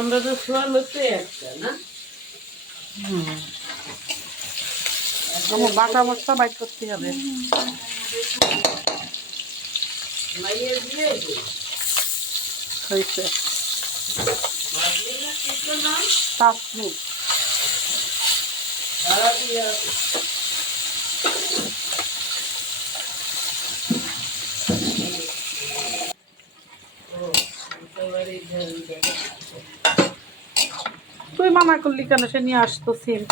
আমরা তো শোয়া হচ্ছে একটা না। আমার বাটা মশলা বাইট করতে হবে। মাইয়ে দিয়ে হয়েছে মাঝে না কিছু না 5 মিনিট। সারা দিয়ে তুই মানা করলি কেন? সে নিয়ে আসতো সিম।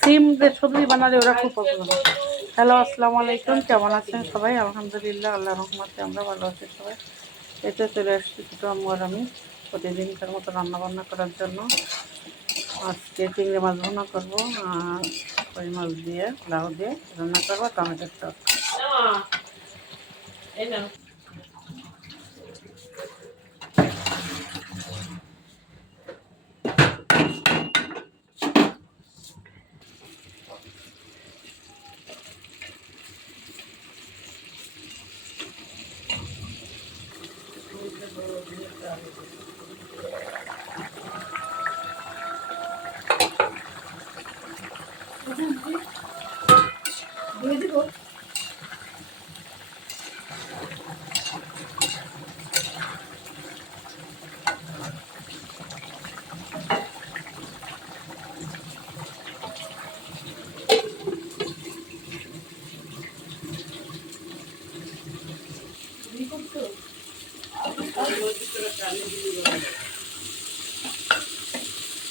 সিম যে সবজি বানালে ওরা খুব পছন্দ। হ্যালো, আসসালামু আলাইকুম। কেমন আছেন সবাই? আলহামদুলিল্লাহ, আল্লাহ রহমতে আমরা ভালো আছি সবাই। এতে চলে আসছি ছোটো আম্মু আর আমি প্রতিদিনকার মতো রান্নাবান্না করার জন্য। আজকে চিংড়ি মাছ ভুনা করবো আর কই মাছ দিয়ে লাউ দিয়ে রান্না করবো, টমেটোর টক।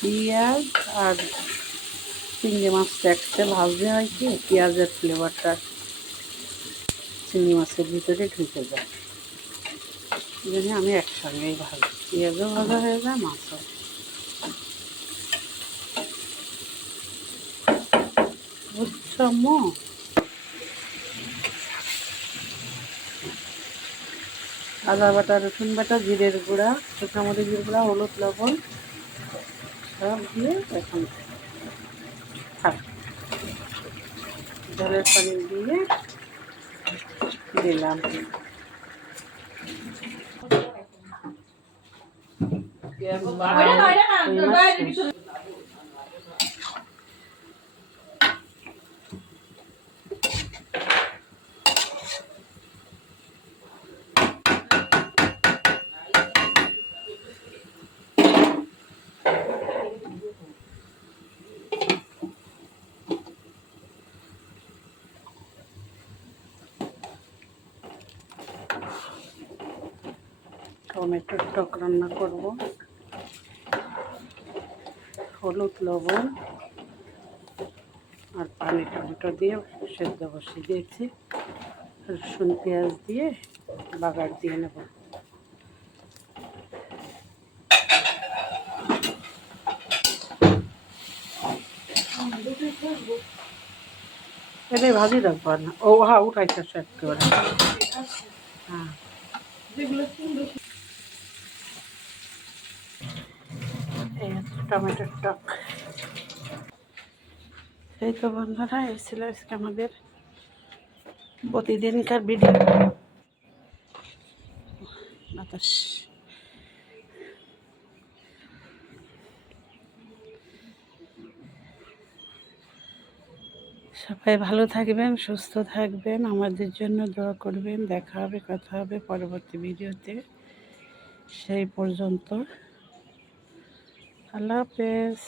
পেঁয়াজ আর চিংড়ি মাছটা একসাথে ভাজতে হয় কি পেঁয়াজের ফ্লেভারটা চিংড়ি মাছের ভিতরে ঢুকে যায়। যদি আমি একসঙ্গেই ভাজি, পেঁয়াজও ভাজা হয়ে যায়, মাছও। বুঝছো মো? আদা বাটা, রসুন বাটা, জিরের গুঁড়া, শুকনো মরিচের গুঁড়া, হলুদ, লবণ সব দিয়ে এখন থাক। জলের পানি দিয়ে দিলাম। টমেটোর টক রান্না করব। হলুদ, লবণ আর পানি টমেটো দিয়ে সেদ্ধ বসিয়ে দিয়েছি। রসুন পেঁয়াজ দিয়ে বাগার দিয়ে নেব। এটাই ভাজি রাখবো না। ও হ্যাঁ, উঠাইতে একেবারে। হ্যাঁ, টমেটোর টক। এই তো বন্ধুরা, এই ছিল আজকে আমাদের প্রতিদিনকার ভিডিও। বাতাস সবাই ভালো থাকবেন, সুস্থ থাকবেন, আমাদের জন্য দোয়া করবেন। দেখা হবে, কথা হবে পরবর্তী ভিডিওতে। সেই পর্যন্ত আল্লাহ হাফেজ।